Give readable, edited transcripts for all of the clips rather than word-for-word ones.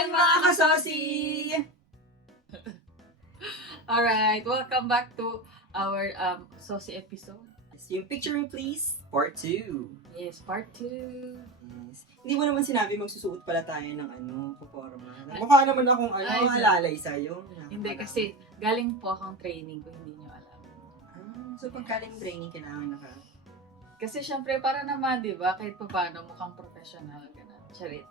Hi mga kasosi! Alright, welcome back to our Sosi episode. Yung picture me please, part 2. Yes, part 2. Yes. Hindi mo naman sinabi magsusuot pala tayo ng kuporma. Mukha naman akong Ay, alalay sa'yo. Hindi kasi galing po akong training ko, hindi nyo alam. So pagkaling training kailangan naka... Kasi syempre para naman, di ba, kahit pa paano mukhang professional ka na. Charit.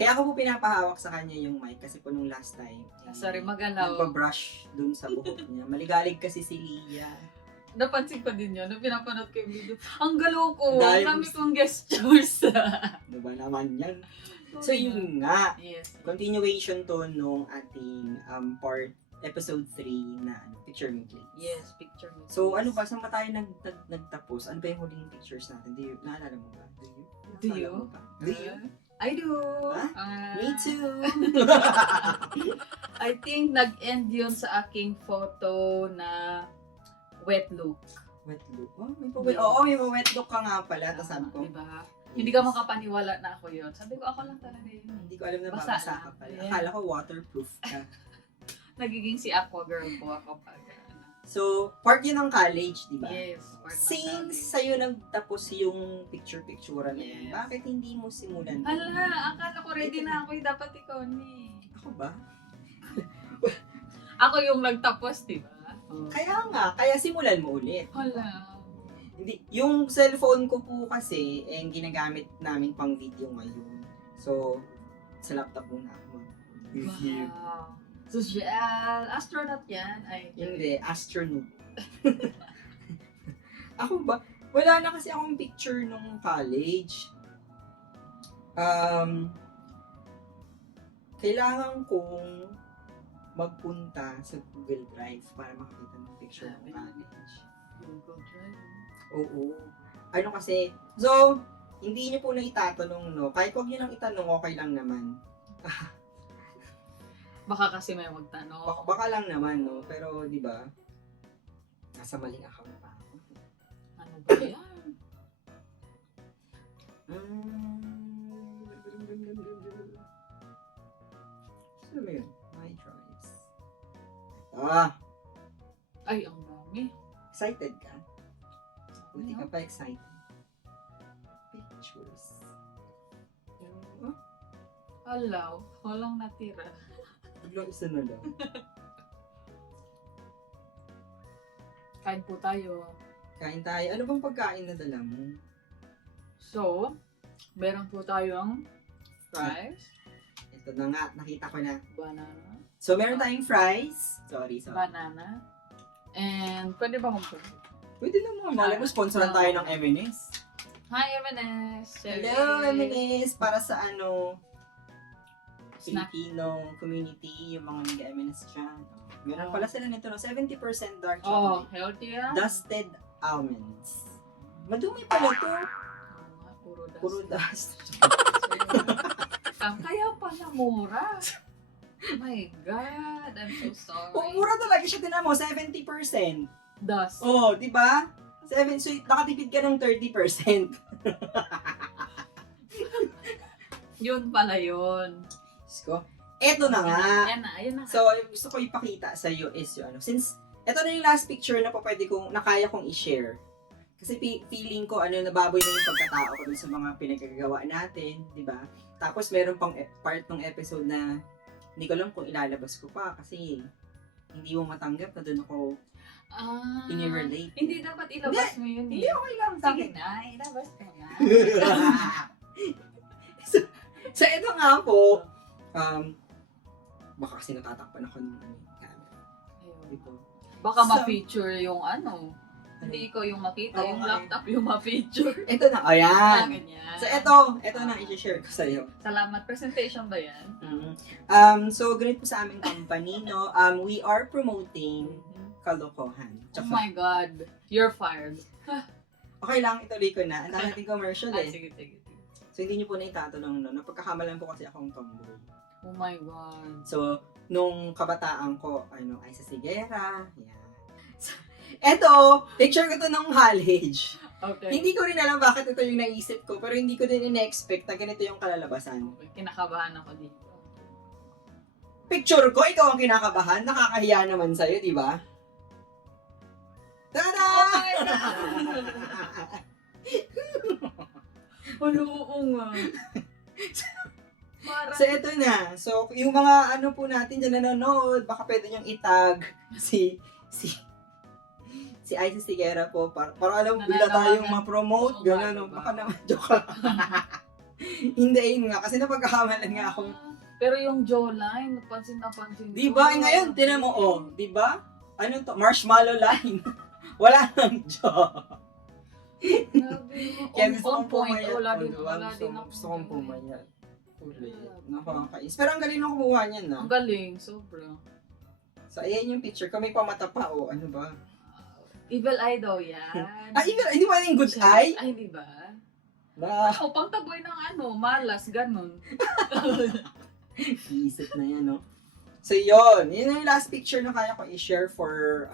Kaya ako po pinapahawak sa kanya yung mic kasi po nung last time. Sorry, magalaw. Nagpa-brush dun sa buhok niya. Maligalig kasi si Lia. Napansin ko din yun, nung pinapanood ko yung video. Ang galaw ko, Dahil- kami kong gestures. Diba naman yan? So yun nga. Yes. Continuation to nung ating episode 3 na picture me please. Yes, picture me. So ano ba, saan ba tayo nagtapos? Ano ba yung huling pictures natin? Naalala mo ba? Do you? Naalala mo ba? Do you? I do. Huh? Me too. I think nag-end yun sa aking photo na wet look. Wet look? Oh, may wet look ka nga pala. Tapos sabi ko, Diba? Hindi ka makapaniwala na ako yun. Sabi ko, ako lang talaga yun. hindi ko alam na Basa babasa na. ka pala. Yeah. Akala ko waterproof ka. Nagiging si Aqua Girl po ako pag So, part yun ng college, di ba? Yes. part ng Since college. sa'yo nagtapos yung picture-picture na yan, Yes. bakit hindi mo simulan? Hala, akala ko ready na ako. Dapat ikaw ni. Ako ba? Ako yung nagtapos, di ba? Kaya simulan mo ulit. Hala. Hindi, yung cellphone ko po kasi, ginagamit namin pang video ngayon. So, sa laptop muna ako. Wow. Social. Astronaut yan. Ay, Hindi, astronaut. Ako ba? Wala na kasi akong picture nung college. Kailangan kong magpunta sa Google Drive para makakita ng picture ng college. Google Drive. Oo. Ano kasi, so, hindi niyo po na itatanong, no? Kahit huwag niyo lang itanong, okay lang naman. Baka kasi may magtanong. Baka lang naman, no? Pero, di ba, nasa maling account pa ako. Ano ba yan? Ano ba yun? My drives. Ay, ang dami. Excited ka? Hindi ka pa excited. Pictures. Alaw. Walang natira. Biglang isa na lang. Kain po tayo. Kain tayo. Ano bang pagkain na dala mo? So, meron po tayong fries, Ito na nga, nakita ko na. banana, So, meron tayong fries. Sorry. banana, and pwede ba mag-put? Pwede naman. Malay mo, sponsoran tayo ng M&S. Hi, M&S! Hello, M&S! Para sa Snack. Filipino community, yung mga nag-M&S dyan. Meron Oh. pala sila nito, no? 70% dark Oh, chocolate. healthy yan. Dusted almonds. Madumi pala to. Puro dust. Puro dust. Kaya pala mura. Oh my God, I'm so sorry. Kung mura talaga siya, tinan mo, 70%. Dust. Oh, di ba? So, nakatipid ka ng 30%. Yun pala yun. Sko. Eto na nga. Yan na. So, yung gusto ko ipakita sa iyo is yung since eto na yung last picture na kaya kong i-share. Kasi feeling ko, nababoy na yung pagkatao ko dun sa mga pinagagawa natin, di ba? Tapos, meron pang part ng episode na hindi ko alam kung ilalabas ko pa kasi hindi mo matanggap na dun ako inirelate. Hindi dapat ilabas mo yun. Hindi, okay lang sa Sige akin. na, ilabas ka na. So, ito nga po, baka kasi natatakpan ako ng camera. Ito. Baka So, ma-feature yung hindi ikaw yung makita, Oo yung nga eh. laptop yung ma-feature. Ito na, ayan. Ganyan. So, ito na i-share ko sa'yo. Salamat. Presentation ba yan? So, ganito po sa aming company, no? We are promoting kalokohan. Oh my God. You're fired. Okay lang, ituloy ko na. Ang dami nating commercial eh. Sige. So, hindi niyo po na itatanong, no? Napagkakamalan po kasi akong tomboy. Oh my God. So, nung kabataan ko, ay sa Sigera, yan. So, eto, picture ko to nung college. Okay. Hindi ko rin alam bakit ito yung naisip ko, pero hindi ko din in-expect na ganito yung kalalabasan. Kinakabahan ako dito. picture ko, ikaw ang kinakabahan, nakakahiya naman sa'yo, di ba? Tada! Oh my God! Ano, oo nga. Parang, So, eto na. So, yung mga ano po natin dyan nanonood, baka pwede niyong itag si Isis Sigera po. Para alam, bigla tayong ma-promote, Oo nga, gano'n. No? diba? Baka naman, joke lang. Hindi, yun nga. Kasi napagkakamalan nga ako. Pero yung jawline, napansin. Di ba? Ngayon, tinan mo, oh. Di ba? Ano to? Marshmallow line. Wala nang jaw. Grabe. Kaya On, gusto on kong point. pumayat. Wala din, Diba? wala din ako. Gusto kong pumayat. Ulit. Nakakais. Pero ang galing nung kumuha niyan, na. Ang galing, sobra. So, ayan yung picture. Kung may pamata pa, oh. Ano ba? Evil eye daw yan. Hindi ba yung good eye? Ay, hindi ba? Na, Oh, pangtaboy ng malas, ganun. isip na yan, no? So, yun. Yun yung last picture na kaya ko i-share for,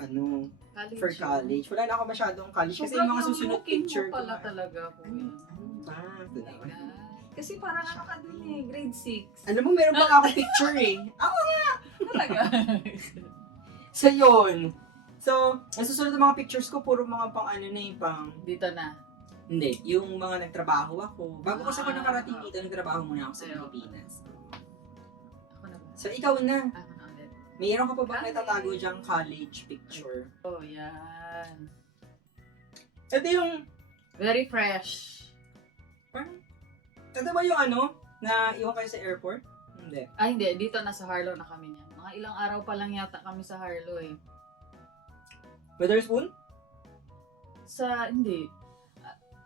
College. for college. Wala na ako masyadong college kasi yung mga susunod picture ko. pala talaga ko yun. Ito na. Oh my God. Kasi parang ano ka dun grade 6. Alam mo, meron pa ako picture eh. Ako nga! Talaga. So, yun. So, ang susunod ng mga pictures ko, puro mga pang pang... Dito na. Hindi, yung mga nagtrabaho ako. Bago kasi ako nakarating dito, nagtrabaho muna ako sa Pilipinas. Ako na ba? So, ikaw na. Ako na ulit. Mayroon ka pa ba natatago dyang college picture? Oh, yan. Ito yung, Very fresh. parang, ito ba yung na iwan kayo sa airport? Hindi. Hindi. Dito na sa Harlow na kami niyan. Mga ilang araw pa lang yata kami sa Harlow eh. Witherspoon? Hindi.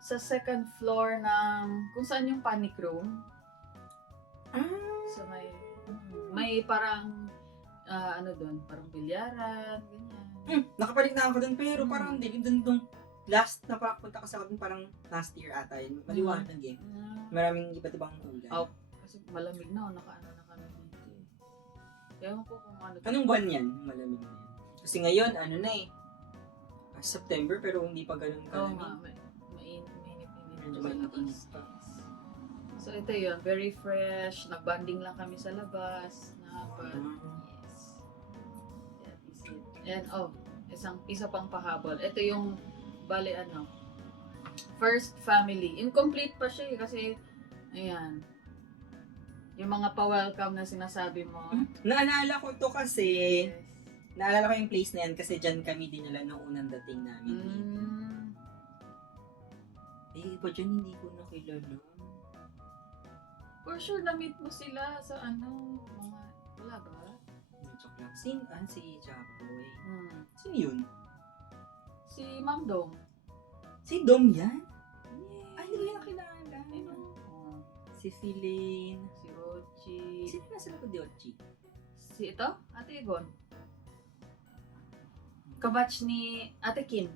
Sa second floor ng, kung saan yung panic room. So may parang, doon, parang bilyaran, ganyan. Nakapalik na ako dun, pero parang hindi dun last na punta kasi ako dun, parang last year ata yun. Maliwanag eh. Maraming iba't ibang kulay. Oh. Kasi malamig na, nakaano na kami dito eh. Ewan ko kung ano. Anong buwan yan? Malamig na yan. Kasi ngayon, September, pero hindi pa ganun Oo kalamig. nga, mainit. Medyo mainit pa. So ito yun, very fresh. Nag-banding lang kami sa labas. Yes. That is it. And isa pang pahabol. Ito yung, bali first family. Incomplete pa siya eh, kasi, ayan. Yung mga pa-welcome na sinasabi mo. Naalala ko to kasi, Yes. naalala ko yung place na yan kasi dyan kami dinala nung unang dating namin. Iba dyan hindi ko nakilala. For sure, na-meet mo sila sa wala ba? Joke lang. Si Jackboy. Hmm. Sino yun? Si Ma'am Dong. Si Dom yan? Ay, hindi ko yan nakilala. Ano? Si Philin. Si Ochi. Sino nasa likod ni Ochi? Si ito? Ate Yvonne. Kabatch ni Ate Kim.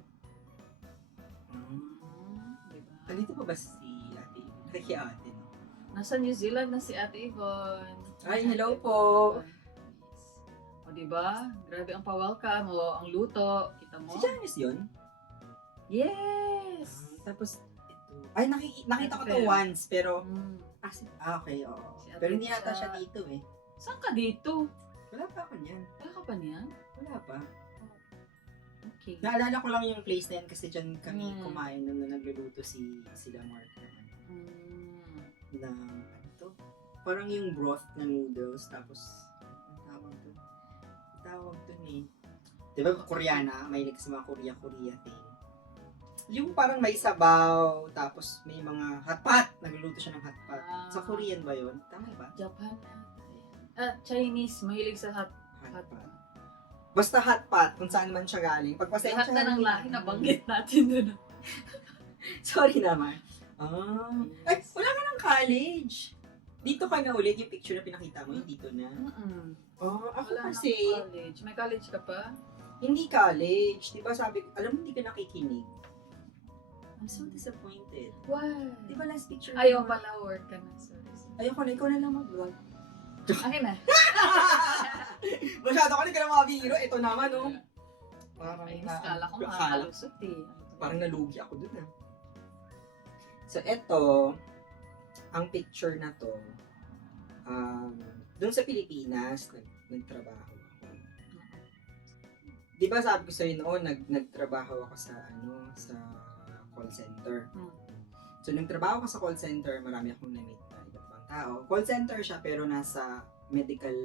Diba? Andito pa ba si Ate? Kaki Ate, no? Nasa New Zealand na si Ate Yvonne. Ay, hello Ate po. Yvonne. Yes. O diba? Grabe ang pa-welcome. O, ang luto. Kita mo? Si Janice yun? Yes! Tapos, ito. Ay, nakita ko to Pero- once, pero... Mm. okay, oo. Si Ate Pero hindi Cha. nata siya dito eh. Saan ka dito? Wala pa ako niyan. Wala ka pa niyan? Wala pa. Okay. Naalala ko lang yung place na yan kasi dyan kami Mm. kumain nung nagluluto sila Mark naman. Mm. Na, ano to? Parang yung broth na noodles, tapos, ang tawag to? Ang tawag to eh. Diba Koreana, may sa mga Korea thing. Yung parang may sabaw, tapos may mga hotpot. Nagluluto siya ng hotpot. Ah. Sa Korean ba yun? Tama ba? Japan na. Chinese. Mahilig sa hot. Hotpot. Basta hotpot, kung saan man siya galing. Pagpasensya Lahat na ng lahi na banggit natin doon. Sorry naman. Ay, wala ka ng college. Dito ka na ulit yung picture na pinakita mo, yung dito na. Ako Wala kasi, na college. May college ka pa? hindi college. Diba sabi ko, alam mo, hindi ka nakikinig. I'm so disappointed. Why? Diba last picture? Ayaw pala, work ka na. Sorry. Ayoko na, ikaw na lang mag-vlog. Akin na. Masyado ka na makabiro. Ito naman, oh. Parang Ay, mas kala ko akala- makakalusot eh. Parang nalugi ako dun, ah. So, eto, ang picture na to, dun sa Pilipinas, nagtrabaho ako. Di ba sabi ko sa'yo noon, nagtrabaho ako sa call center. So, nung trabaho ko sa call center, marami akong na-meet na iba't ibang tao. Call center siya, pero nasa medical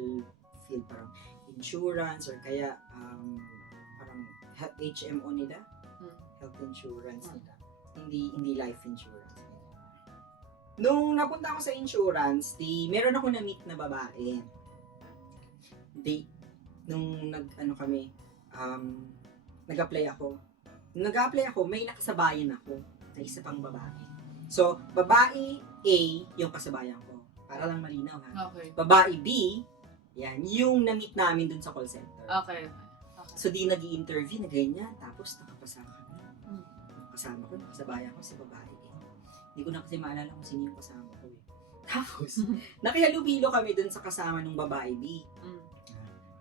field, parang insurance, or kaya parang HMO nila, health insurance nila. Hindi life insurance. Nung napunta ako sa insurance, meron ako na-meet na babae. Nung nag-apply ako. Nung nag-apply ako, may nakasabayan ako na isa pang babae. So, babae A, yung kasabayan ko. Para lang malinaw ha. Okay. Babae B, yan, yung na-meet namin dun sa call center. Okay. So, di nag-i-interview na ganyan. Tapos, nakapasa kami. Kasama ko, nakasabayan ko si babae A. Hindi ko na kasi maalala kung sino yung kasama ko eh. Tapos, nakihalubilo kami dun sa kasama ng babae B.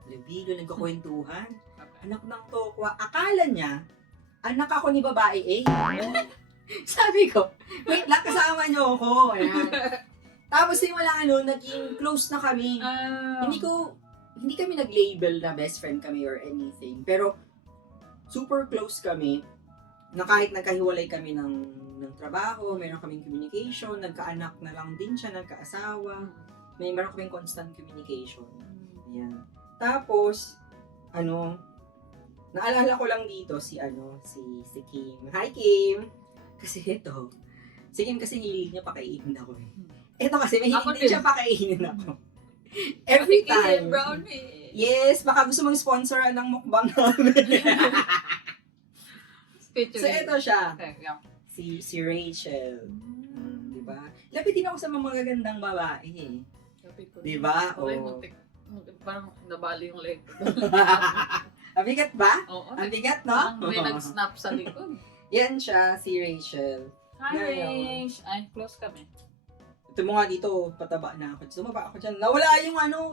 Halubilo, nagkakwentuhan. Anak ng tokwa. Akala niya, anak ako ni babae A. Sabi ko, wait lang, kasama niyo ako. Ayan. Tapos simula naging close na kami. Hindi kami nag-label na best friend kami or anything. Pero, super close kami. Na kahit nagkahiwalay kami ng trabaho, meron kaming communication, nagkaanak na lang din siya, nagkaasawa. Meron kaming constant communication. Ayan. Tapos, naalala ko lang dito si Kim. Hi, Kim! Kasi si Kim kasi hilig niya pakainin ako. Ito kasi, may hilig din siya pakainin ako. Every time. Brownie. Yes, baka gusto mong sponsor ng mukbang namin. So, ito siya. Okay, yeah. Si Rachel. Diba? Lapitin ako sa mga magagandang babae eh. Diba? Oo. Parang nabali yung leg ko. Ang bigat ba? Oo. Ang bigat, no? Parang may nag-snap sa likod. Yan siya, si Rachel. Hi, Rach! Ay, close kami. Ito mo nga dito, pataba na ako. Sumaba ako dyan. Nawala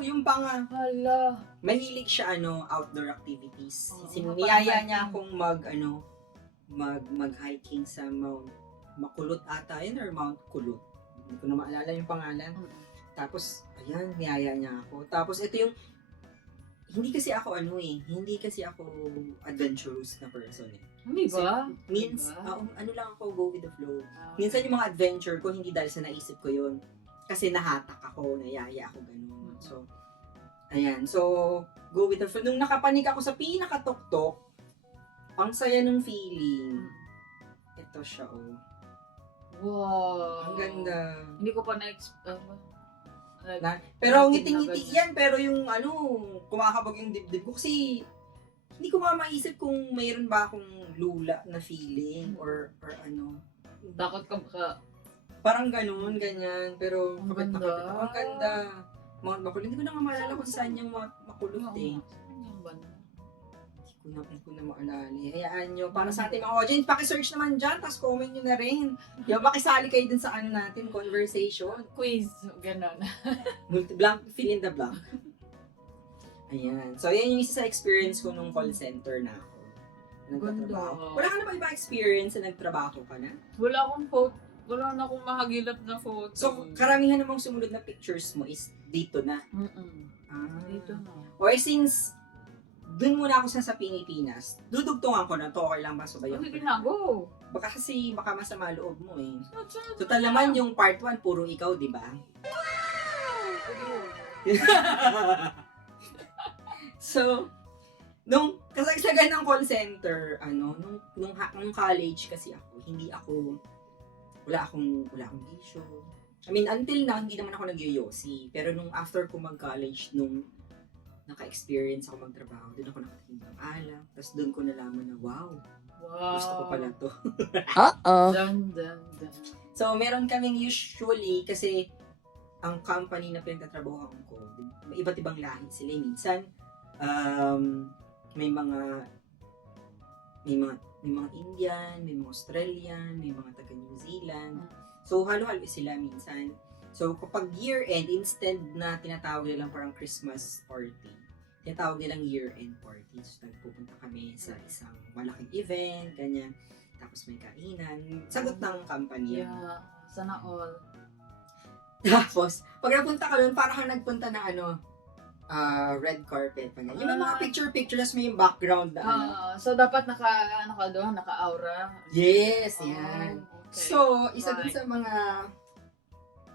yung panga. Hala. Mahilig siya, outdoor activities. Oo, Niyaya niya akong mag-hiking sa Mount Makulot ata yun, or Mount Kulot. Hindi ko na maalala yung pangalan. Tapos, ayan, niyaya niya ako. Tapos, ito yung, hindi kasi ako adventurous na person eh. Hindi ba? Ano lang ako, go with the flow. Minsan yung mga adventure ko, hindi dahil sa naisip ko yun. Kasi nahatak ako, nayaya ako, ganun. So, ayan. So, go with the flow. Nung nakapanik ako sa pinakatuktok, ang saya ng feeling. Ito siya, oh. Wow. Ang ganda. Hindi ko pa Pero ngiting-ngiti yan, pero yung kumakabog yung dibdib ko kasi hindi ko maisip kung mayroon ba akong lula na feeling or ano. Takot ka baka. Parang ganun, ganyan. Pero Ang kapit na ganda. kapit. Ang ganda. Mount Makulot. Hindi ko na nga maalala kung saan yung Makulot eh. Yung banda. Hindi ko na maalala. Hayaan nyo. Para sa ating mga audience, pakisearch naman dyan, tapos comment nyo na rin. Yung makisali kayo dun sa natin, conversation. Quiz. Ganon. Multi-blank, fill in the blank. Ayan. So, yan yung isa sa experience ko nung call center na ako. Nagtatrabaho. Ganda. Wala ka na ba iba experience na nagtrabaho ka na? Wala akong photo. Wala na akong mahagilap na photo. So, karamihan namang sumunod na pictures mo is dito na. Dito na. Or since dun muna ako sa Pilipinas, dudugtungan ko na to, okay lang ba subayan Sige ko na, go. Baka masama loob mo eh. Total naman yung part 1, puro ikaw, di ba? So, nung kasagsagan ng call center, nung college kasi wala akong bisyo. I mean, until now, hindi naman ako nag-yoyosi. Pero nung after ko mag-college, nung naka-experience ako magtrabaho, doon ako nakatingin ng alak. Tapos doon ko nalaman na, wow, gusto ko pala to. Dan. So, meron kaming usually, kasi ang company na pinagtatrabahoan ko, iba't ibang lahi sila. Minsan, may mga Indian, may mga Australian, may mga taga New Zealand. So, halo-halo sila minsan. So, kapag year-end, instead na tinatawag nilang parang Christmas party, tinatawag nilang year-end party. So, nagpupunta kami sa isang malaking event, ganyan. Tapos may kainan. Sagot ng company. Yeah, sana all. Tapos, pag napunta ka doon, parang kang nagpunta na red carpet. Yung may mga picture-picture, tas may background na ano. So, dapat ano ka doon? Naka-aura? Yes, yan. Okay. So, isa din Right. sa mga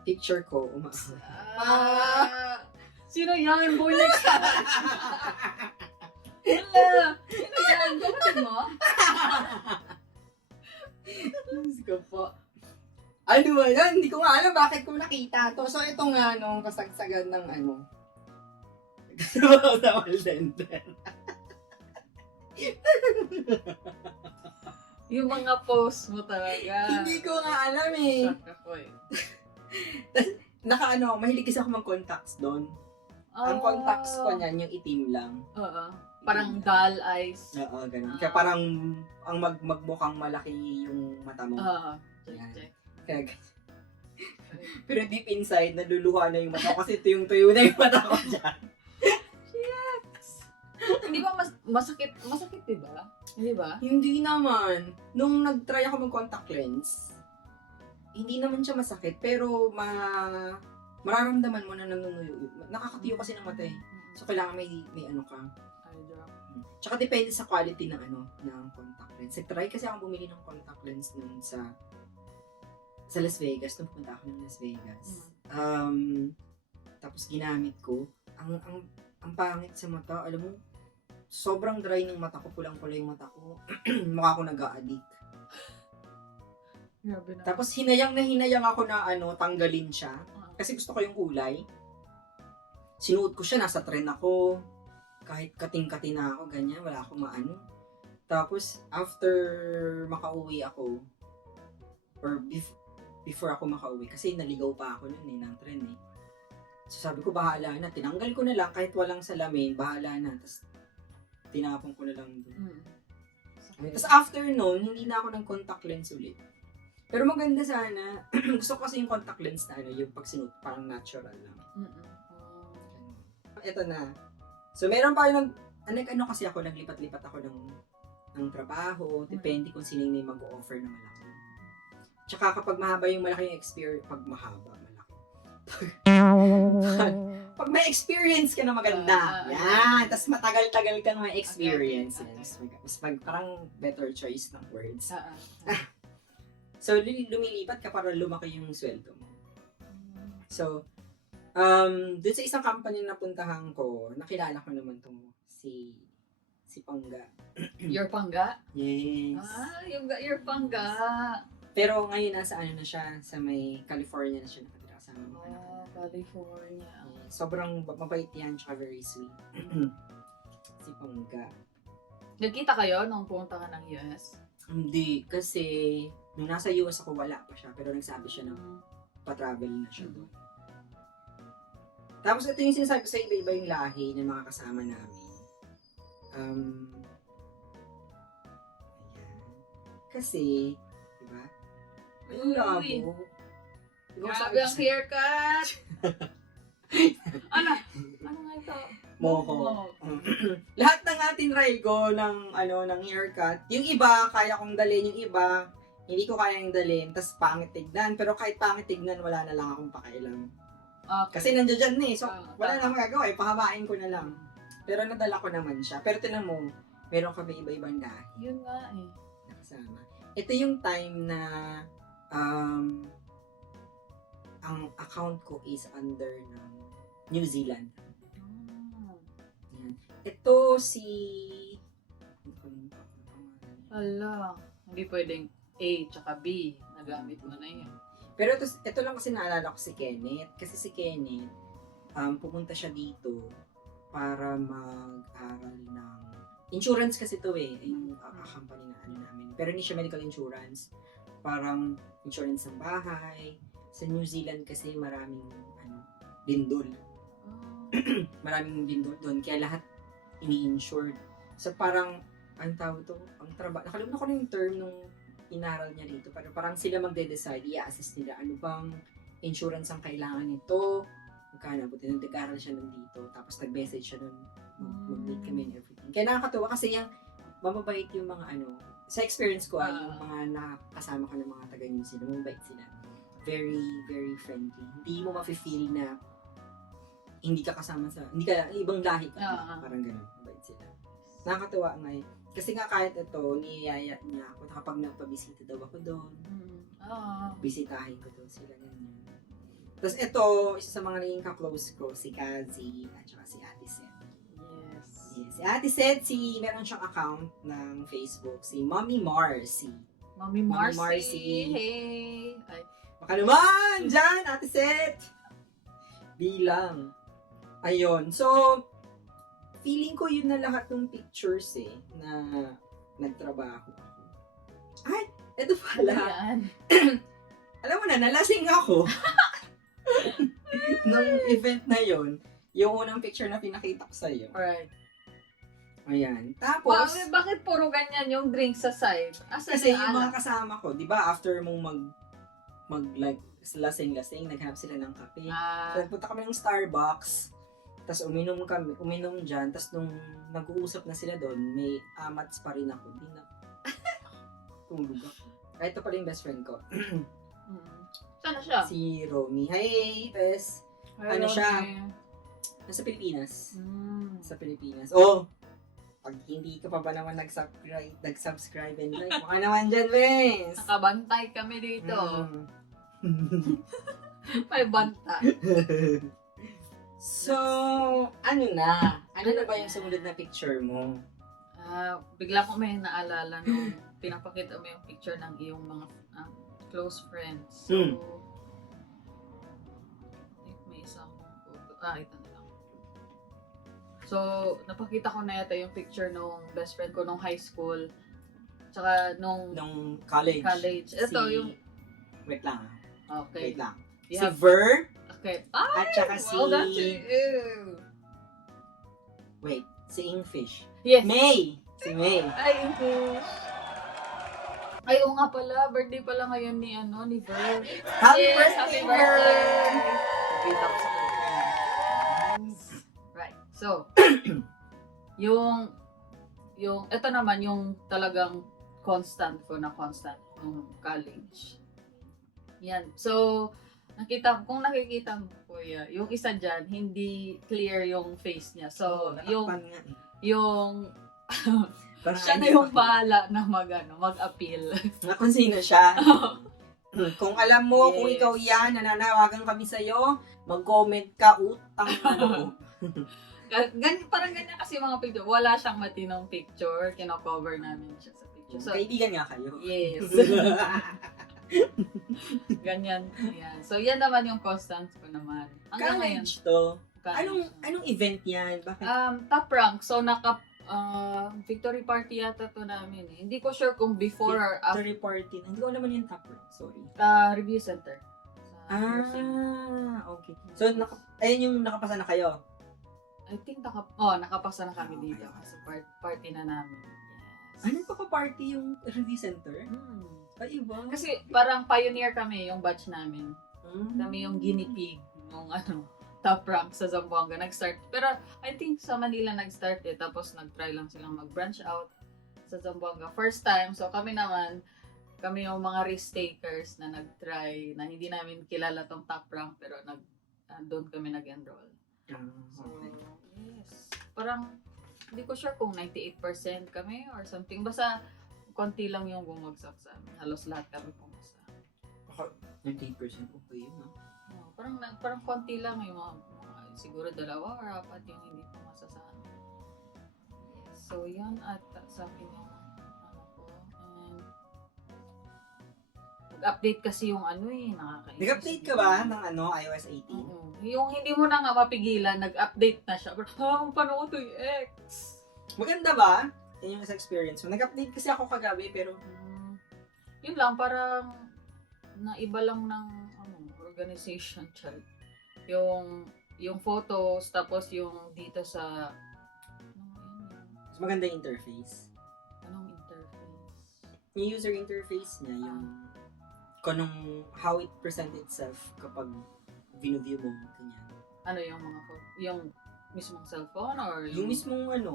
picture ko, Sino yan? Boy like Wala! Sino yan? Kapatid mo? Diyos ko po. Ano ba yan? Hindi ko nga alam bakit ko nakita to. So, ito nga nung kasagsagan ng ano. Sa Waldenden. Yung mga post mo talaga. Hindi ko nga alam eh. Shock ako eh. Mahilig kasi ako mag-contacts doon. Ang contacts ko niyan, yung itim lang. Oo. Parang dull eyes. Oo, ganun. Kaya parang ang magmukhang malaki yung mata mo. Oo. Yan. Check. Kaya pero deep inside, naluluha na yung mata ko kasi tuyong-tuyo na yung mata ko dyan. Hindi ba masakit? Masakit, diba? Hindi ba? Hindi naman. Nung nag-try ako mag-contact lens, hindi naman siya masakit, pero mararamdaman mo na nanunuyo. Nakakatuyo kasi ng mata eh. So, kailangan may ano ka. Eye drop. Tsaka depende sa quality ng ng contact lens. Nag-try kasi ako bumili ng contact lens nun sa Las Vegas. Nung pumunta ako ng Las Vegas. Tapos ginamit ko. Ang pangit sa mata, alam mo, sobrang dry ng mata ko, pulang-pula yung mata ko. Mukha ko nag-a-addict. Grabe na. Tapos hinayang ako na tanggalin siya. Kasi gusto ko yung kulay. Sinuot ko siya, nasa trend ako. Kahit kating-kati na ako, ganyan, wala akong maano. Tapos, after makauwi ako, or before ako makauwi, kasi naligaw pa ako nun ng trend eh. So sabi ko, bahala na. Tinanggal ko na lang, kahit walang salamin, bahala na. Tapos, tinapon ko na lang doon. Tapos after nun, hindi na ako ng contact lens ulit. Pero maganda sana. Gusto ko kasi yung contact lens na yung pag sinuot, parang natural lang. Ito na. So meron pa yung kasi ako, naglipat-lipat ako ng trabaho. Depende kung sino yung may mag-offer na malaki. Tsaka kapag mahaba yung malaki yung experience, pag may experience ka na maganda. Yan. Tapos matagal-tagal kang may experience. Okay. Mas parang better choice ng words. Ah. So, lumilipat ka para lumaki yung sweldo mo. So, dun sa isang company na napuntahan ko, nakilala ko naman tong si Pangga. Your Pangga? Yes. Your Pangga. Pero ngayon nasa na siya, sa may California na siya nakatira kasama ng anak. California. Sobrang mabait yan, tsaka very sweet. Si Pangga. Nagkita kayo nung pumunta ka ng US? Hindi, kasi nung nasa US ako, wala pa siya. Pero nagsabi siya na pa-travel na siya doon. Tapos ito yung sinasabi sa iba-iba yung lahi ng mga kasama namin. Ayan. Kasi, diba? Ayun labo. Grabe ang haircut! Ano nga ito? Moho. Lahat ng atin ko ng haircut. Yung iba, kaya kong dalhin. Yung iba, hindi ko kayang dalhin. Tas pangit tignan. Pero kahit pangit tignan, wala na lang akong pakialam. Okay. Kasi nandiyan dyan eh. So, wala tama. na magagawa eh. Pahabain ko na lang. Pero nadala ko naman siya. Pero tinan mo, meron kami iba-ibang lahi. Yun nga eh. Nakasama. Ito yung time na ang account ko is under ng New Zealand. Yan. Ito si... Hala, hindi pwedeng A tsaka B. Nagamit mo na yun. Pero ito lang kasi naalala ko si Kenneth. Kasi si Kenneth, pumunta siya dito para mag-aral ng... Insurance kasi to eh. Yung company na namin. Pero hindi siya medical insurance. Parang insurance ng bahay. Sa New Zealand kasi maraming lindol. Maraming lindol doon. Kaya lahat ini-insured. So parang, ang tawag to, ang trabaho. Nakalimutan ko na yung term nung inaral niya dito. Pero parang sila magde-decide, i-assess nila ano bang insurance ang kailangan nito. Magkano, buti nung nag-aral siya nun dito. Tapos nag-message siya nun. Mag-meet kami and everything. Kaya nakakatuwa kasi yung mababait yung mga sa experience ko yung mga nakasama ko ng mga taga New Zealand, mababait sila. Very, very friendly. Hindi mo mafe-feel na hindi ka kasama sa, hindi ka, ibang lahi ka. Oo. Parang ganun. Mabait sila. Nakakatuwa nga eh. Kasi nga kahit ito, niyayaya niya ako na kapag nagpabisita daw ako doon, bisitahin ko doon sila ganyan. Tapos ito, isa sa mga naging ka-close ko, si Kazi at saka si Ate Seth. Yes. Yes. Si Ate Seth, meron siyang account ng Facebook, si Mommy Marcy. Mommy Mommy Marcy. Marcy. Hey. Ay, Baka naman! Diyan, Ate Seth! Bilang. Ayun. So, feeling ko yun na lahat ng pictures na nagtrabaho ako. Ay! Ito pala. yan. Alam mo na, nalasing ako. Nung event na yon, yung unang picture na pinakita ko sa'yo. Alright. Ayan. Tapos, Bakit puro ganyan yung drink sa side? Asa kasi yung yung mga alak? kasama ko, di ba, after mong mag lasing-lasing, naghanap sila ng kape. Ah, So, nagpunta kami ng Starbucks. Tapos uminom dyan. Tapos nung nag-uusap na sila doon, may amats pa rin ako. Di na. Tulog ako. Ito pala yung best friend ko. Sana siya? Si Romy. Hi, Bes. Ano siya? Nasa Pilipinas. Sa Pilipinas. Oh! Pag hindi ka pa ba naman nag-subscribe and like, baka naman dyan, Bes. Nakabantay kami dito. Mm. May banta. So, ano na? Ano na ba yung sumunod na picture mo? Bigla ko may naalala nung pinapakita mo yung picture ng iyong mga close friends. So, may isang photo. Ito na lang. So, napakita ko na yata yung picture nung best friend ko nung high school. Tsaka nung college. Ito yung... Wait lang. Okay. Wait lang. You Si have- Ver, Okay. at saka si... Well, that's it. Ew. Wait, si Ingfish. Yes. May! Si May. Ay, English. Ay, oo nga pala. Birthday pala ngayon ni Ver. Happy Yes, birthday, happy Ver! birthday! Kita ko sa kanya. Right. So, yung ito naman yung talagang constant nung college. Yan. So, kung nakikita mo, kuya, yung isa dyan, hindi clear yung face niya. So, Nakakpan nga eh. yung Parang siya na hindi yung pa- bahala na mag-appeal. Na kung sino siya. Kung alam mo, kung Yes. ikaw yan, nananawagan kami sa'yo, mag-comment ka, utang ano. Parang ganyan kasi yung mga picture. Wala siyang matinong picture. Kino-cover namin siya sa picture. So, Kaibigan nga kayo. yes. Ganyan. Yan. So, yan naman yung constant ko naman. Hanggang ngayon. College to. college. Anong event yan? Bakit? Top rank. So, victory party yata to namin eh. Hindi ko sure kung before or after. Victory party. Hindi ko naman yung top rank. Sorry. Review center. Sa nursing. Okay. So, ayun yung nakapasa na kayo. I think nakapasa na kami dito. Kasi party na namin. Yes. Ano pa party yung review center? Hmm. Ay, iba. Kasi parang pioneer kami, yung batch namin. Mm. Kami yung guinea pig nung top rank sa Zamboanga nag-start. Pero I think sa Manila nag-start eh. Tapos nag-try lang silang mag-branch out sa Zamboanga. First time. So kami yung mga risk takers na nag-try na hindi namin kilala tong top rank pero doon kami nag-enroll. So, yes. Parang hindi ko sure kung 98% kami or something. Basta konti lang yung bumagsak sa amin. Halos lahat kami pumasa. 98% okay yun, no? Parang konti lang yung mga siguro 2 or 4 yung hindi pumasa sa amin. Yes. So, yan at sa akin yung ko. And nag-update kasi yung nakakainis. Nag-update ka ba ng iOS 18? Oo. Yung hindi mo na nga mapigilan, nag-update na siya. Paano ko to i-X? Maganda ba? Yan yung experience mo. Nag-update kasi ako kagabi, pero Yun lang, parang naiba lang ng organization chat. Yung photos, tapos yung dito sa mas maganda yung interface. anong interface? Yung user interface niya, yung how it present itself kapag view mo, ganyan. Ano yung mga photo? Yung mismong cellphone or Yung mismong Wala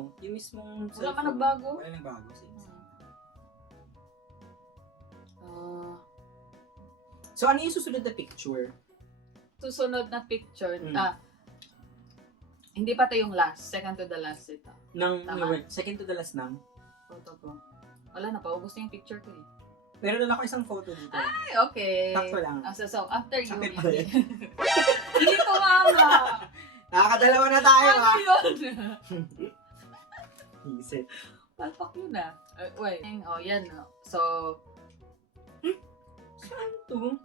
cellphone. man nagbago? Wala nagbago. Same. So, ano yung susunod na picture? Susunod na picture, Mm. Hindi pa to yung last. Second to the last ito. Tama. Second to the last nang. Photo ko. Wala na, paubos na yung picture ko eh. Pero doon ako isang photo dito. Ay, okay. Sakto lang. So, after you. Sakit pa rin. Hindi ko mama. Nakakadalawa na tayo Ano ah. yun? Isip. Palpak yun ah. Wait. Oh, yan. No. So, Saan to?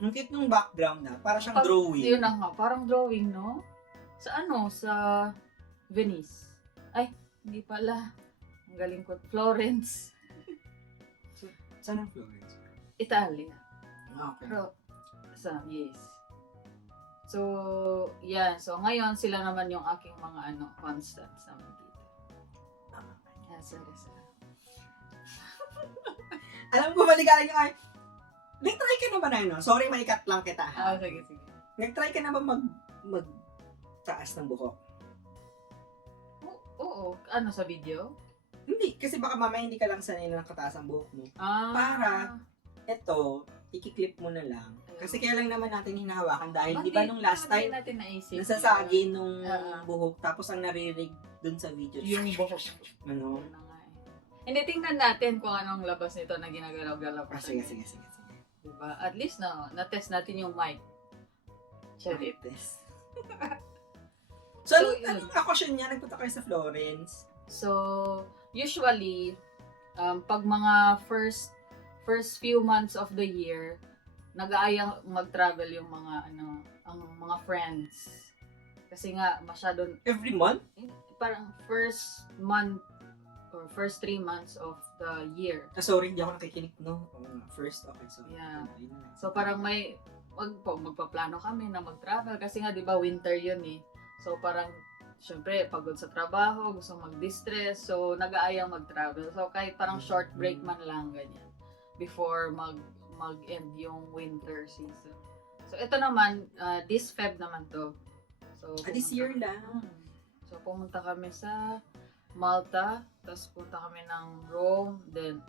Ang cute nung background na. Para siyang pag- drawing. yun na nga. Parang drawing, no? Sa ano? Sa Venice. Ay, hindi pala. Ang galing ko. Florence. Saan ang Florence? Italia. Okay. Pero, yes. So, yan. So, ngayon, sila naman yung aking mga constants naman dito. Sorry. Alam ko, balikaan nyo ay, nag-try ka na ba na yun? Sorry, maikat lang kita. Ha? Sige. Nag-try ka na ba mag-taas ng buhok? Oo. Ano, sa video? Hindi, kasi baka mamaya hindi ka lang sanay na nakataas ang buhok mo. Ah. Para, eto, ikiklip mo na lang. Kasi kaya lang naman natin hinahawakan dahil di ba nung last time, natin naisip nasasagi nung Oo. buhok tapos ang narinig dun sa video. yung buhok. Ano? Yun na nga eh. Hindi, tingnan natin kung anong labas nito na ginagalaw-galaw. Sige. Diba? At least na-test natin yung mic. Cherry. Test. So, So, yun. anong kakasyon niya? Nagpunta kayo sa Florence? So, usually, pag mga first few months of the year, nag-aayang mag-travel yung mga ang mga friends. Kasi nga masyado Every month? parang first month or first 3 months of the year. Sorry, hindi ako nakikinig, no? First, okay, so. Yeah. So parang magpaplano kami na mag-travel kasi nga 'di ba winter 'yun eh. So parang syempre pagod sa trabaho, gusto mag-distress, so nag-aayang mag-travel. So kahit parang short break man lang ganyan before mag-end yung winter season. So ito naman this Feb naman to. So This year lang. So pumunta kami sa Malta, tapos punta kami ng Rome, then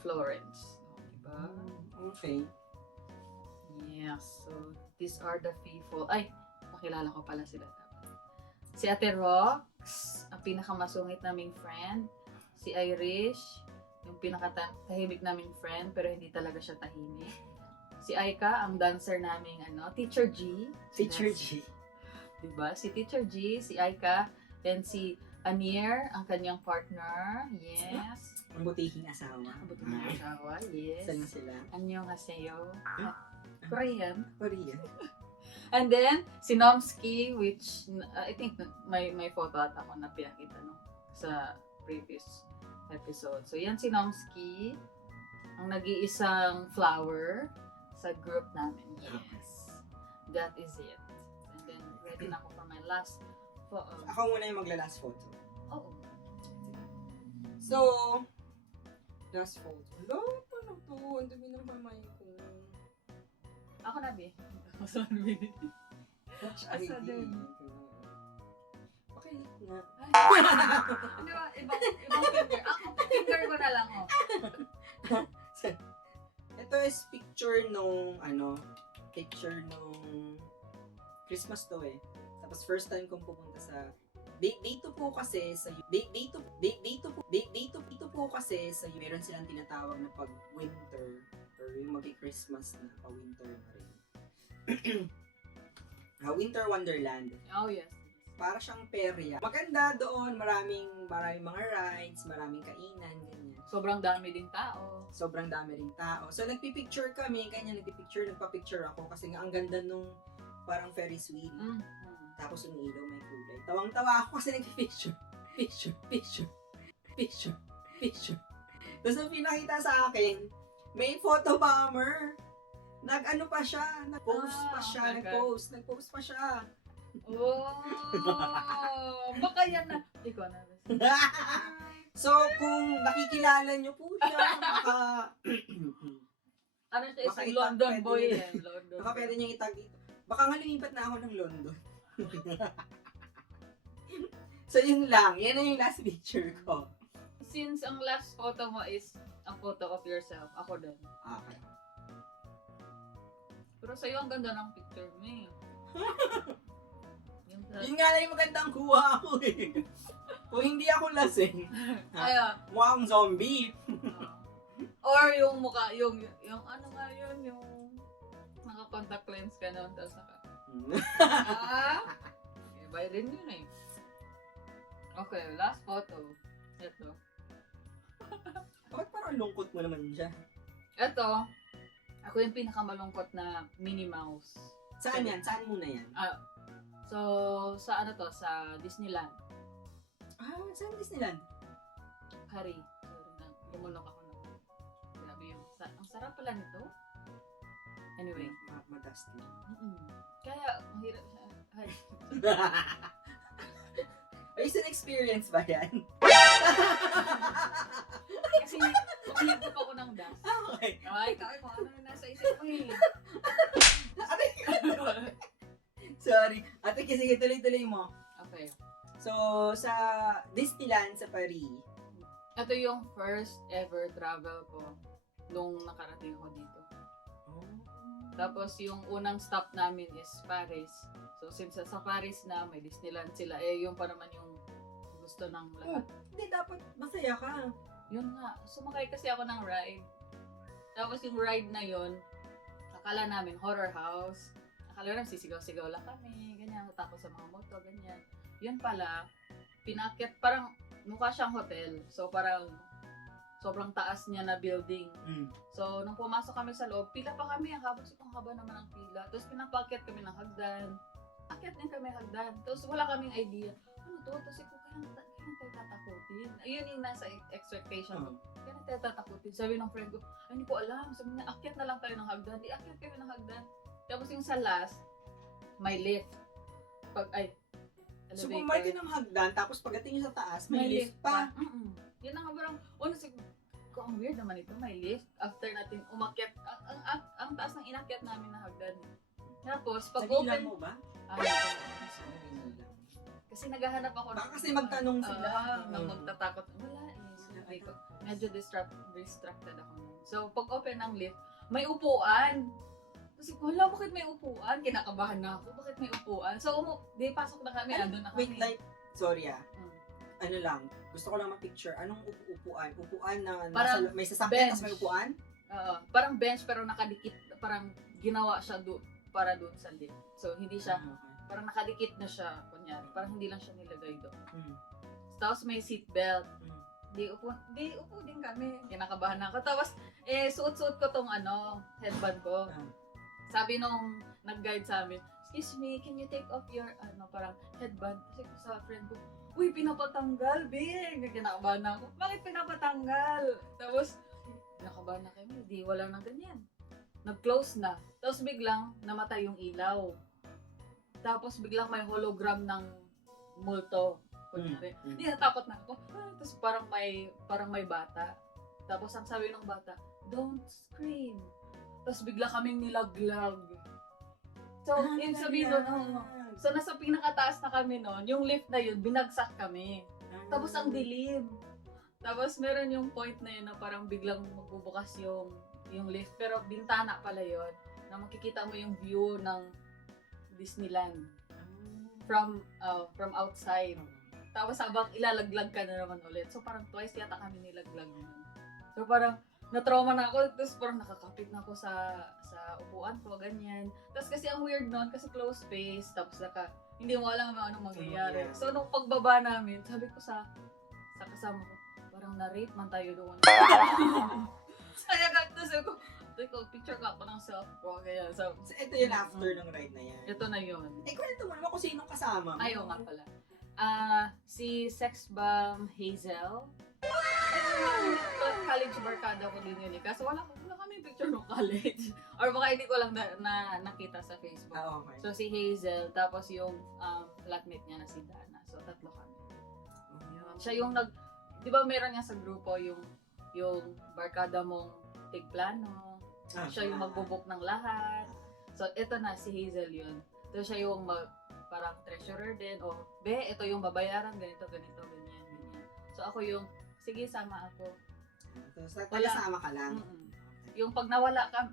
Florence. Diba? Okay. Yes. So, these are the people. Ay, pakilala ko pala sila. Si Ate Rox, ang pinakamasungit naming friend. Si Irish, yung pinakatahimik naming friend, pero hindi talaga siya tahimik. Si Aika, ang dancer naming Teacher G. Teacher Yes. G. Diba? Si Teacher G, si Aika, then si Anier, ang kanyang partner. Yes. Ang butihing asawa. Abot ng asawa. Yes. Saan sila? Annyeonghaseyo. Korean. Korea. And then, si Nomsky, which I think may photo at ako na pinakita sa previous episode. So, yan si Nomsky, ang nag-iisang flower sa group namin. Yes. That is it. And then, ready na ako for my last photo. Ako muna yung magla-last photo. Oo. So, last photo. Hello, paano to? Ang dumi ng kamay ko. Ako na, Bi. Asa na, Bi? Touch Asa ID. din? Pakilit nga. Hindi ba? Ibang finger. Ako, finger ko na lang, oh. Ito is picture nung Christmas to eh. Tapos first time kong pupunta sa dito po kasi sa meron silang tinatawag na pag winter or yung magi-Christmas na pa winter na rin. Winter Wonderland. Oh, yes. Para siyang perya. Maganda doon, maraming mga rides, maraming kainan, ganyan. Sobrang dami din tao. Sobrang dami ring tao. So, nagpipicture kami, nagpa-picture ako kasi nga ang ganda nung parang Ferris wheel. Tapos yung ilaw may kulay. Tawang-tawa ako kasi nagpipicture. Picture. Tapos nung pinakita sa akin, may photo bomber. Nag-ano pa siya, nag-post pa siya. Oh! Baka yan na. Ikaw na. So, kung nakikilala nyo po siya, baka Ano siya, Baka isang itag London pwede boy yun. eh. London. baka pwede nyo itag dito. Baka nga lumipat na ako ng London. So, yun lang. Yan na yung last picture ko. Since ang last photo mo is ang photo of yourself, ako din. Okay. Pero sa'yo ang ganda ng picture mo eh. Yung Yun nga lang yung magandang kuha ako eh. Kung hindi ako lasing, Ayun. mukha akong zombie. Or yung mukha, yung ano nga yun, yung naka-contact lens ka nun, tapos iba rin yun eh. Okay, last photo. Ito. Bakit parang lungkot mo naman siya? Ito, ako yung pinakamalungkot na Minnie Mouse. Saan yan? Saan muna yan? So, sa ano to? Sa Disneyland. Saan Disneyland? Sorry na. Lumulok ako na. Grabe yung, ang sarap pala nito. Anyway. Madusty. Kaya, ang hirap siya. Ay. Recent experience ba yan? Kasi, umihigop ako ng dust. Okay. Ay, kung ano yung nasa isip mo eh. Sorry. Ate, sige, tuloy-tuloy mo. Okay. So, sa Disneyland sa Paris. Ito yung first ever travel ko nung nakarating ako dito. Tapos yung unang stop namin is Paris. So since sa Paris na may Disneyland sila, yung pa naman yung gusto ng lahat. Hindi, dapat masaya ka. Yun nga, sumakay kasi ako ng ride. Tapos yung ride na yun, akala namin horror house. Akala namin sisigaw-sigaw lang kami, ganyan, tapos sa mga moto, ganyan. Yun pala, pinakit, parang mukha siyang hotel. So parang sobrang taas niya na building. So, nung pumasok kami sa loob, pila pa kami. Ang haba naman ang pila. Tapos pinapakyat kami ng hagdan. Akyat din kami hagdan. Tapos wala kaming idea. Ano to? Tapos ito, kaya tayo tatakutin. Ayun yung nasa expectation ko. Kaya tayo tatakutin. Sabi ng friend ko, ay, hindi ko alam. Sabi na, akyat na lang tayo ng hagdan. Di akyat kami ng hagdan. Tapos yung sa last, may lift. So, pumarke ng hagdan, tapos pagdating nyo sa taas, may lift pa. Yun ang parang, ang weird naman ito, may lift. After natin umakyat, ang taas ng inakyat namin na hagdan. Tapos, pag Sa open, mo ba? kasi naghahanap ako. Baka kasi magtanong sila. Magtatakot. Wala eh. Sabi ko, medyo distracted ako. So, pag open ng lift, may upuan. Kasi, wala, bakit may upuan? Kinakabahan na ako, bakit may upuan? So, pasok na kami, andun na kami. Wait, like, sorry ano lang, gusto ko lang ma-picture, anong upuan? Upuan na may sasakyan, tapos may upuan? Parang bench, pero nakadikit, parang ginawa siya para doon sa lift. So, hindi siya, parang nakadikit na siya, kunyari, parang hindi lang siya nilagay doon. Tapos may seatbelt. Di upo din kami. Kinakabahan na ako. Tapos, suot-suot ko tong headband ko. Sabi nung nag-guide sa amin, excuse me, can you take off your, parang headband? Kasi sa friend ko, uy, pinapatanggal, Bing! Kinakabahan na ako, bakit pinapatanggal? Tapos, kinakabahan na kami, di wala nang ganyan. Nag-close na. Tapos biglang, namatay yung ilaw. Tapos biglang may hologram ng multo. Kunyari. Hindi, natakot na ako. Tapos parang may bata. Tapos ang sabi ng bata, don't scream. Tapos bigla kaming nilaglag. So, yung sabihin doon, so nasa pinakataas na kami noon, yung lift na yun, binagsak kami. Tapos ang dilim. Tapos meron yung point na yun na parang biglang magbubukas yung lift. Pero bintana pala yun, na makikita mo yung view ng Disneyland from outside. Tapos habang ilalaglag ka na naman ulit. So parang twice yata kami nilaglag nun. So parang na-trauma na ako, tapos parang nakakapit na ako sa upuan ko, ganyan. Tapos kasi ang weird nun, kasi close space, tapos hindi mo alam anong mangyayari. So nung pagbaba namin, sabi ko sa kasama ko, parang na-rape man tayo doon. Kaya sabi ko, picture ka ako ng self ko, kaya so ito yun after ng ride na yan. Ito na yun. Kwento mo naman kung sinong kasama mo. Ayaw nga pala. Si Sex Bomb Hazel. College barkada ko din yun eh. Kaso wala kami picture ng college. Or baka hindi ko lang nakita sa Facebook. Okay. So si Hazel, tapos yung flatmate niya na si Dana. So tatlo kami. Siya yung di ba meron niya sa grupo yung barkada mong tigplano. Siya yung magbubuk ng lahat. So ito na, si Hazel yun. So siya yung parang treasurer din. Ito yung babayaran, ganito, ganyan. So ako yung, sige, sama ako. So, taga-sama ka lang? Yung pag nawala ka,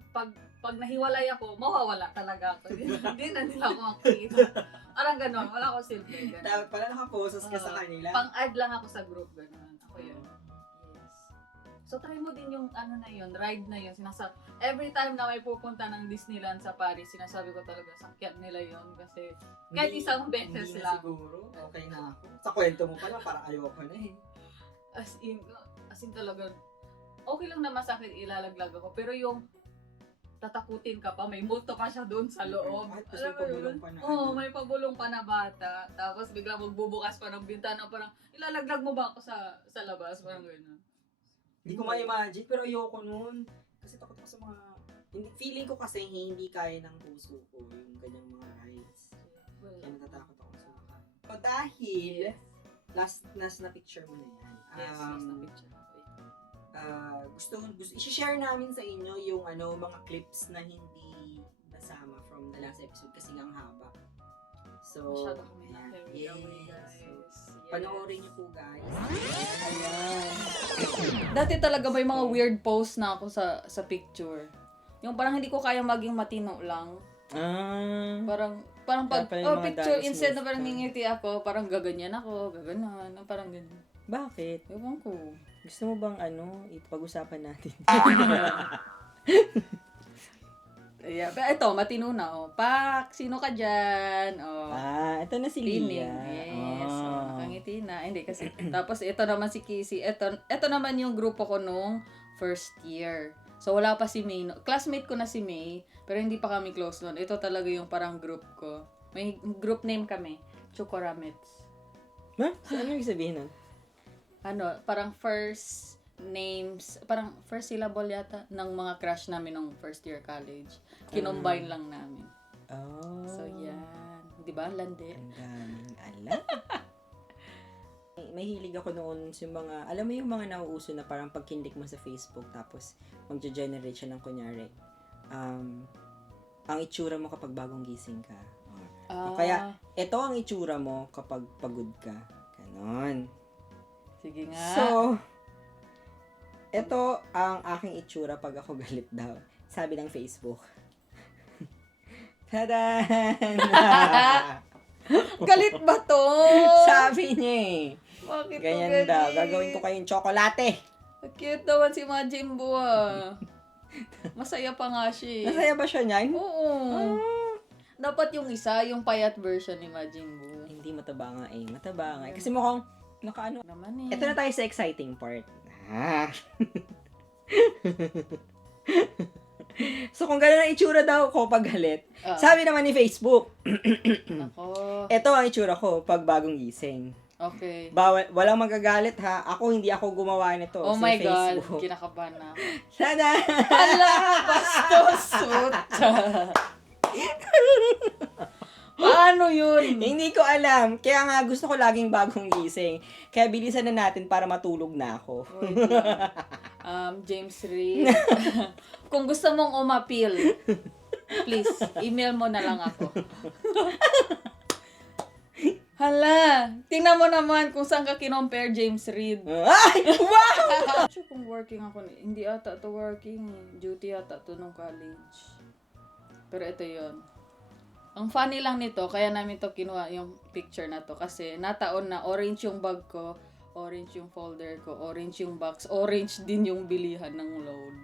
pag nahiwalay ako, mawawala talaga ako. Hindi na nila ako makikita. Parang ganon, wala akong silbi. Ganon. Dapat pala nakaposos ka sa kanila. Pang-add lang ako sa group, ganon. Ako yun. Yes. So try mo din yung ano na yun, ride na yun. Every time na may pupunta ng Disneyland sa Paris, sinasabi ko talaga, sakyan nila yun. Kasi kahit isang beses hindi lang. na siguro, okay na ako. Sa kwento mo pala, parang ayoko na eh. As in talaga, okay lang naman sa akin ilalaglag ako. Pero yung tatakutin ka pa, may multo pa siya doon sa loob. At may pabulong pa na Oo, may pabulong pa na bata. Tapos bigla magbubukas pa ng bintana, parang ilalaglag mo ba ako sa labas? Parang gano'n. Hindi ko ma-imagine, pero ayoko nun. Kasi takot ako sa mga... Feeling ko kasi hindi kaya ng puso ko yung ganyang mga rides. Kaya natatakot ako sa mga. So dahil, last na picture mo na yan. Yes, last na picture. Gusto i-share namin sa inyo yung mga clips na hindi nasama from the last episode kasi nga ang haba. So, Masyado kami yan. na-carry away, guys. So, panoorin niyo po, guys. Ayan. Dati talaga may mga weird pose na ako sa picture. Yung parang hindi ko kaya maging matino lang. Parang pag picture, instead na parang ngingiti ako, parang gaganyan ako, gaganon, parang ganyan. Bakit? Ewan ko. Gusto mo bang ipag-usapan natin? Yeah, pero ito, matino na, oh. Pak, sino ka dyan? Oh. Ito na si Lining. Lia. Yes, nakangiti na. Hindi kasi, tapos ito naman si Casey. Ito naman yung grupo ko nung first year. So, wala pa si May. Classmate ko na si May, pero hindi pa kami close nun. Ito talaga yung parang group ko. May group name kami, Chocoramets. Ha? So, ano yung sabihin nun? Parang first names, parang first syllable yata ng mga crush namin nung first year college. Kinombine lang namin. Oh. So, yan. Di ba? Landi. Ang daming alam. May hilig ako noon sa mga, alam mo yung mga nauuso na parang pagkindik mo sa Facebook tapos magja-generate siya ng kunyari. Ang itsura mo kapag bagong gising ka. Kaya, ito ang itsura mo kapag pagod ka. Ganon. Sige nga. So, ito ang aking itsura pag ako galit daw. Sabi ng Facebook. Tadan! Galit ba to? Sabi niya eh. Bakit to Ganyan galit? daw. Gagawin ko kayong tsokolate. Cute naman si Majimbo ah. Masaya pa nga siya eh. Masaya ba siya niyan? Oo. Dapat yung isa, yung payat version ni Majimbo. Hindi mataba nga eh. Mataba nga eh. Kasi mukhang nakaano. Naman eh. Ito na tayo sa exciting part. So, kung gano'n ang itsura daw ko pag galit, sabi naman ni Facebook, Ako. ito ang itsura ko pag bagong gising. Okay. Walang magagalit ha. Ako, hindi ako gumawa nito. Oh sa my Facebook. God. Kinakabahan na ako. Sana! Ala! Bastos! Suta! Paano yun? Hindi ko alam. Kaya nga gusto ko laging bagong gising. Kaya bilisan na natin para matulog na ako. Wait lang. James Reid. Kung gusto mong umapil, please, email mo na lang ako. Hala, tingnan mo naman kung saan ka kinompare James Reid. Ay! Wow! Sure kung working ako, hindi ata to working. Duty ata to nung college. Pero ito yon. Ang funny lang nito, kaya namin to kinuha yung picture na to. Kasi nataon na orange yung bag ko, orange yung folder ko, orange yung box, orange din yung bilihan ng load.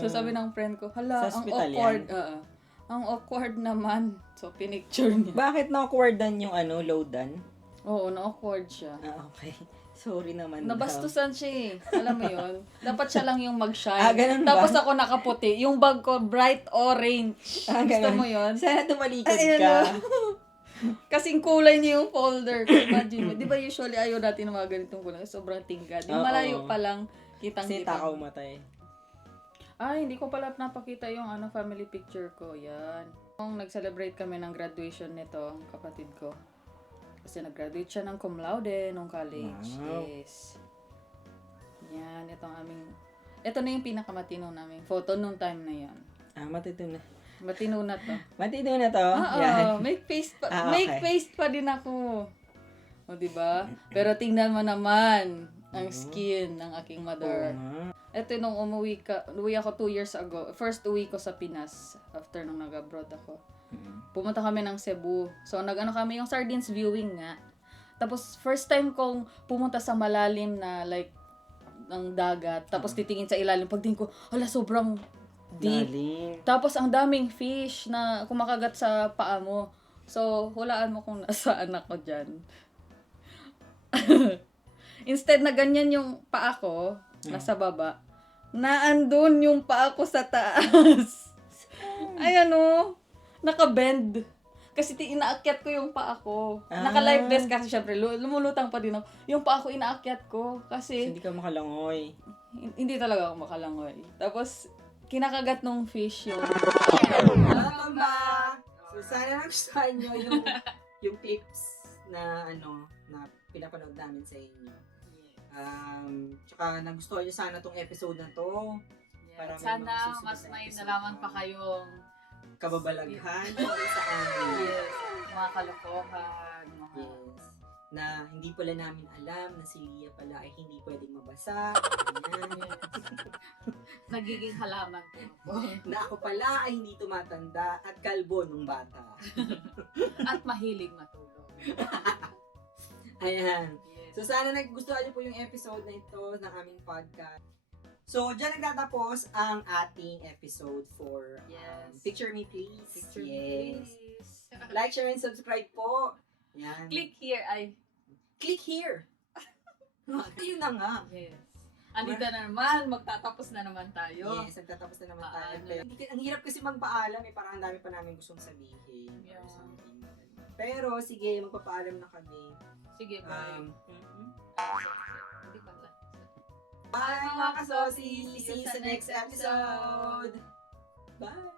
So sabi ng friend ko, hala, Sa ang hospital awkward. yan? Ang awkward naman. So pinicture niya. Bakit na-awkwardan yung loadan? Oo, na-awkward siya. Okay. Sorry naman Nabastusan siya eh. Alam mo yun? Dapat siya lang yung mag-shine. Ganun ba? Tapos ako nakaputi. Yung bag ko, bright orange. Gusto Ganun. mo yun? Sana tumalikod Ayun, ka. Kasing kulay niya yung folder ko. Imagine mo. Di ba usually ayaw natin ng mga ganitong kulay? Sobrang tingkad. Yung Oo. malayo pa lang, Kasi kitang-kita. takaw matay. Hindi ko pala napakita yung family picture ko. Yan. Nung nag-celebrate kami ng graduation nito, ang kapatid ko. Kasi nag-graduate siya ng cum laude nung college. Wow. Yes. Yan, ito na yung pinakamatino namin photo nung time na yan. Matito na. Matino na to. Matito na to? Oo, make face pa. Okay. Make face pa din ako. O, diba? Pero tingnan mo naman ang skin ng aking mother. Ito nung umuwi ako 2 years ago. First uwi ko sa Pinas after nung nag-abroad ako. Pumunta kami ng Cebu. So, kami yung sardines viewing nga. Tapos, first time kong pumunta sa malalim na like, ng dagat. Tapos, titingin sa ilalim. Pagtingin ko, hala, sobrang deep. Lalim. Tapos, ang daming fish na kumakagat sa paa mo. So, hulaan mo kung nasaan ako dyan. Instead na ganyan yung paa ko, nasa baba, naandun yung paa ko sa taas. Ay, naka-bend. Kasi inaakyat ko yung paa ko. Naka-life vest kasi syempre, lumulutang pa din ako. Yung paa ko inaakyat ko kasi Hindi ka makalangoy. hindi talaga ako makalangoy. Tapos, kinakagat nung fish yung... Welcome back! So, sana nagustuhan nyo yung clips na na pinapanood namin sa inyo. Tsaka nagustuhan nyo sana tong episode na to. Para may Sana mga susunod mas na may episode nalaman na pa kayong kababalaghan tungkol sa amin. mga kalokohan, mga... Yes. Na hindi pala namin alam na si Lia pala ay hindi pwedeng mabasa. Ganyan. Nagiging halaman ko. Na ako pala ay hindi tumatanda at kalbo nung bata. At mahilig matulog. Ayan. Yes. So sana nagustuhan niyo po yung episode na ito ng aming podcast. So, dyan nagtatapos ang ating episode for Yes. Picture Me Please. Picture me, Yes. please. Like, share, and subscribe po. Yan. Click here. Click here. Ayun na nga. Yes. Andito na naman. Magtatapos na naman tayo. Yes, nagtatapos na naman tayo. Paano? Pero, ang hirap kasi magpaalam eh. Parang ang dami pa namin gustong sabihin. Yeah. Or something. Pero, sige, magpapaalam na kami. Sige, bye. Mhm. Hindi pa lang. Bye mga kasosi! See you sa next episode! Bye!